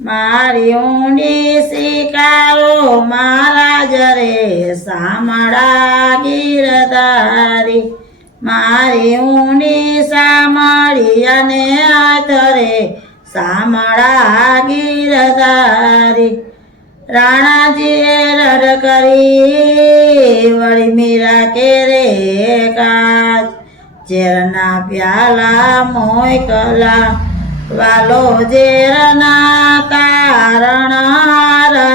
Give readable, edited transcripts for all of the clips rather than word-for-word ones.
મારી ઊંડી શિકારો મહારાજ રે શામળા ગીરધારી મારી ઊંડી સામળિયાને આધરે શામળા ગીરધારી રાણાજીએ રડ કરી વળી મીરા કેરે કાચ ઝેરના પ્યાલા મોકલા વાલો ઝેરના કારણ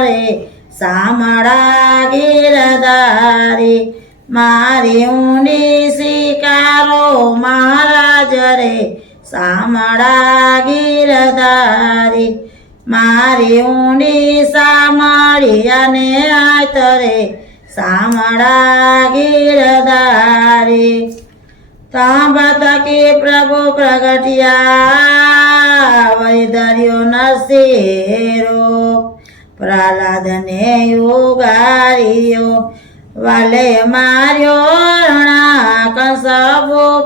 રે શામળા ગીરધારી મારી ઊંડી શિકારો મહારાજ રે શામળા ગીરધારી મારી ઊંડી સામળિયાને આતરે શામળા ગીરધારી તાંબા થકી પ્રભુ પ્રગટ્યા વળી ધર્યો નરસિંહરો પ્રહલાદને ઉગાર્યો વાલે માર્યો રણા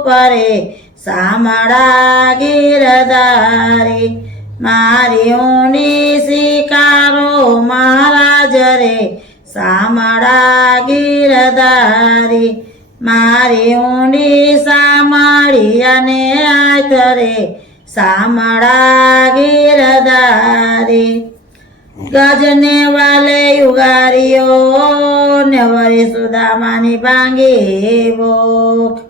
પરે શામળા ગીરધારી મારી ઊંડી શિકારો મહારાજ રે શામળા ગીરધારી મારી ઊંડી સામળિયાને આધરે શામળા ગીરધારી ગજને વાલે ઉગાર્યો ને વળી સુદામાની ભાંગી ભૂખ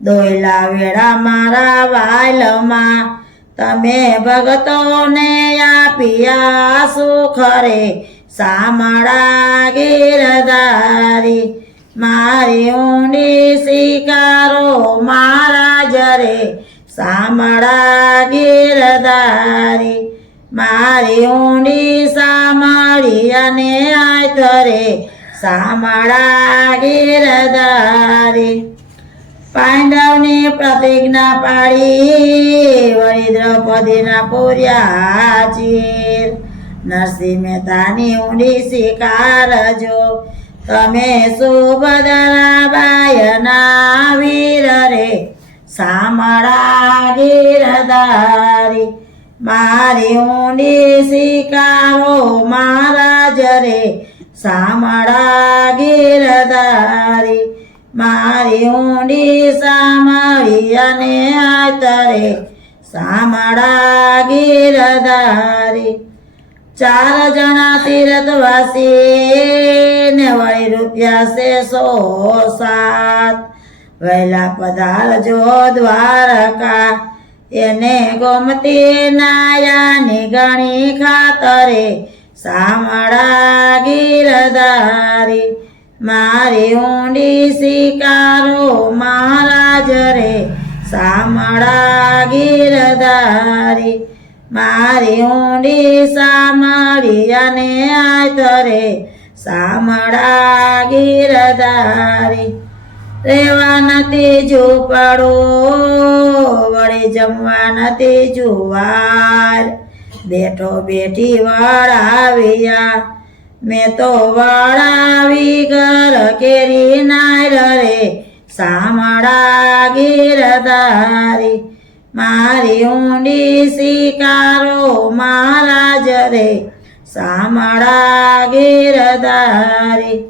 દોયલા વેળા મારા વાયલમાં તમે ભગતોને આપ્યા સુખ રે શામળા ગીરધારી મારી ઊંડી શિકારો મહારાજ રે શામળા ગીરધારી મારી ઊંડી સામળિયાને આધરે શામળા ગીરધારી પાંડવની પ્રતિજ્ઞા પાડી વળી દ્રૌપદીના પૂર્યા ચીર નરસિંહ મહેતાની ઊંડી શિકારજો તમે સુભદ્રા બાયના વીર રે શામળા ગીરધારી મારી ઊંડી શિકારો મહારાજ રે શામળા ગીરધારી મારી ઊંડી સામળિયાને આધરે શામળા ગીરધારી 4 જણા તીર્થવાસી ને વળી રૂપિયા 607 વહેલા પધારજો દ્વારકા એને ગોમતી નાયાની ગણી ખાતરે શામળા ગીરધારી મારી ઊંડી શિકારો મહારાજ રે શામળા ગીરધારી મારી ઊંડી સામળિયાને આધરે શામળા ગીરધારી રેવા નથી ઝૂંપડો વળી જમવા નથી જુવાર બેઠો બેઠી વળાવ્યા મેં તો વળાવી ઘર કેરી નાર રે શામળા ગીરધારી મારી ઊંડી શિકારો મહારાજ રે શામળા ગીરધારી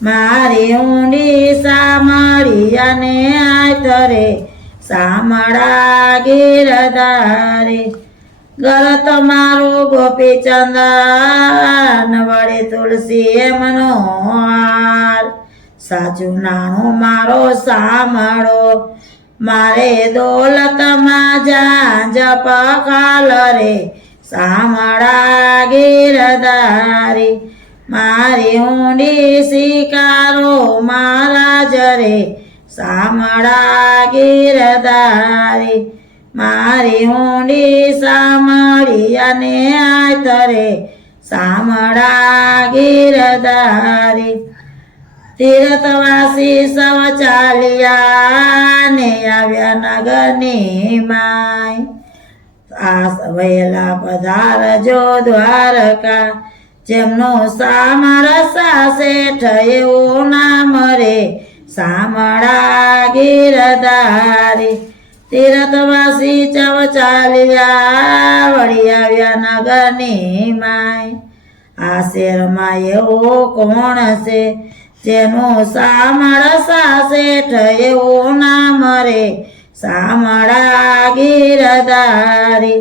મારી ઊંડી સામળિયાને આધરે શામળા ગીરધારી ઘર તમારું ગોપીચંદન વડે તુલસી મનોહાર સાચું નાણું મારો સાંભળો મારે દોલતમાં જાંજ પખાલ રે શામળા ગીરધારી મારી ઊંડી શિકારો મહારાજ રે શામળા ગીરધારી મારી ઊંડી સામળિયાને આધરે શામળા ગીરધારી તીર્થવાસી સૌ ચાલ્યા ને આવ્યા નગરની માય આ વહેલા પધારજો દ્વારકા જેમનો સામરસા શેઠ એવું નામ રે શામળા ગીરધારી તીર્થવાસી ચવ ચાલ્યા વળી આવ્યા નગરની માય આ શેરમાં એવો કોણ છે જેનું સામળસા શેઠ એવું નામ રે સામળા ગીરધારી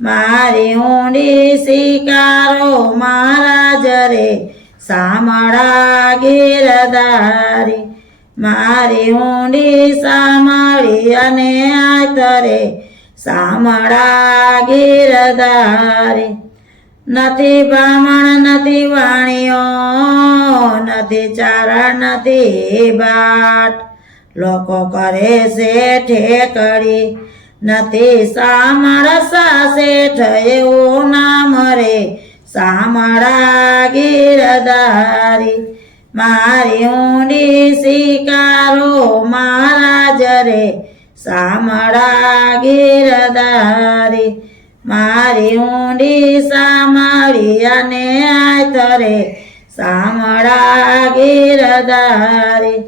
મારી ઊંડી શિકારો મહારાજ રે સામળા ગીરધારી મારી ઊંડી સામળી અને આતરે સામળા ગીરધારી નથી બ્રાહ્મણ નથી વાણીઓ નથી ચારણ નથી બાટ લોકો કરે છે ઠેકડી નથી સામળસા શેઠ એવું નામ રે સામળા ગીરધારી મારી ઊંડી શિકારો મહારાજ રે સામળા ગીરધારી મારી ઊંડી સામળી અને આતરે સામળા ગીરધારી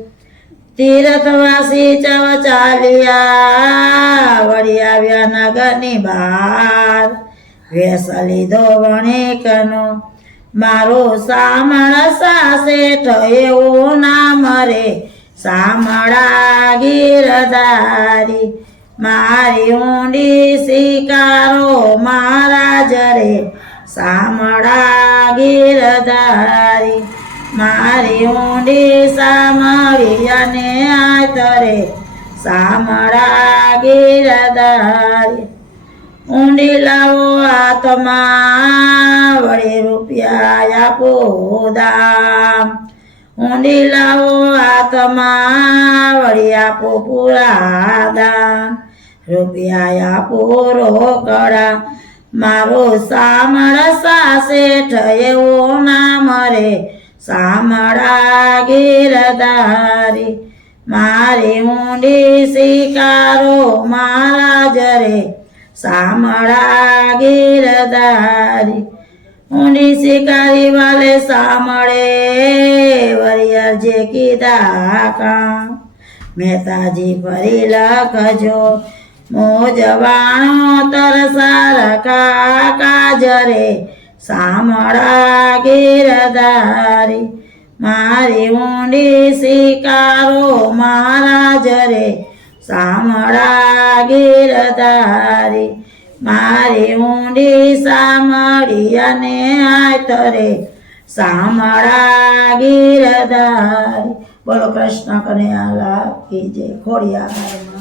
તીર્થવાસી ચવ ચાલ્યા વળી આવ્યા નગરની બહાર વેસ લીધો વણિકનો મારું સામળસા શેઠ એવું નામ રે સામળા ગીરધારી મારી ઊંડી શિકારો મહારાજ રે સામળા ગીરધારી મારી ઊંડી સામળી અને આતરે સામળા ગીરધારી ઊંડી લાવો આત્મા વળી રૂપિયા આપો દામ ઊંડી લાવો આત્મા વળી આપો પૂરા દાન રૂપિયા આપો રોકડા મારો સામળસા શેઠ એવું નામ રે સામળા ગીરધારી મારી ઊંડી શિકારો મહારાજ રે સામળા ગીરધારી ઊંડી શિકારી વાલે સામળે વરિયર જે કીધા કામ મહેતાજી ફરી લખજો મોજવાણો તરસાર કાજરે સામળા ગીરધારી મારી ઊંડી શિકારો મહારાજ રે સામળા ગીરધારી મારી ઊંડી સામળી અને આતરે સામળા ગીરધારી બોલો કૃષ્ણ કનૈયા લાલ કી જય ખોડિયાર